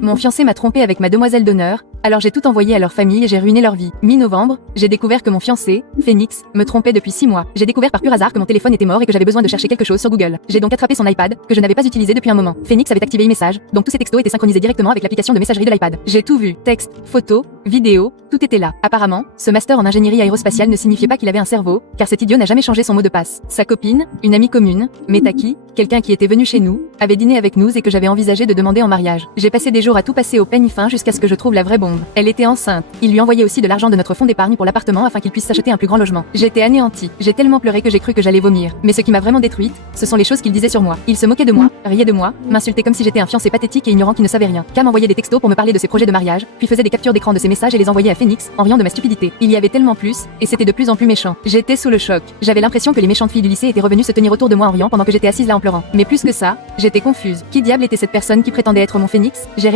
Mon fiancé m'a trompé avec ma demoiselle d'honneur, alors j'ai tout envoyé à leur famille et j'ai ruiné leur vie. Mi-novembre, j'ai découvert que mon fiancé, Phoenix, me trompait depuis 6 mois. J'ai découvert par pur hasard que mon téléphone était mort et que j'avais besoin de chercher quelque chose sur Google. J'ai donc attrapé son iPad, que je n'avais pas utilisé depuis un moment. Phoenix avait activé e-message, donc tous ses textos étaient synchronisés directement avec l'application de messagerie de l'iPad. J'ai tout vu, texte, photos, vidéos, tout était là. Apparemment, ce master en ingénierie aérospatiale ne signifiait pas qu'il avait un cerveau, car cet idiot n'a jamais changé son mot de passe. Sa copine, une amie commune, Metaki, quelqu'un qui était venu chez nous, avait dîné avec nous et que j'avais envisagé de demander en mariage. J'ai passé des jours à tout passer au peigne fin jusqu'à ce que je trouve la vraie bombe. Elle était enceinte. Il lui envoyait aussi de l'argent de notre fonds d'épargne pour l'appartement afin qu'il puisse s'acheter un plus grand logement. J'étais anéantie. J'ai tellement pleuré que j'ai cru que j'allais vomir. Mais ce qui m'a vraiment détruite, ce sont les choses qu'il disait sur moi. Il se moquait de moi, riait de moi, m'insultait comme si j'étais un fiancé pathétique et ignorant qui ne savait rien. Cam envoyait des textos pour me parler de ses projets de mariage, puis faisait des captures d'écran de ses messages et les envoyait à Phoenix, en riant de ma stupidité. Il y avait tellement plus, et c'était de plus en plus méchant. J'étais sous le choc. J'avais l'impression que les méchantes filles du lycée étaient revenues se tenir autour de moi en riant pendant que j'étais assise là en pleurant. Mais plus que ça, j'étais confuse. Qui diable était cette personne qui prétendait être mon Phoenix? J'ai réalisé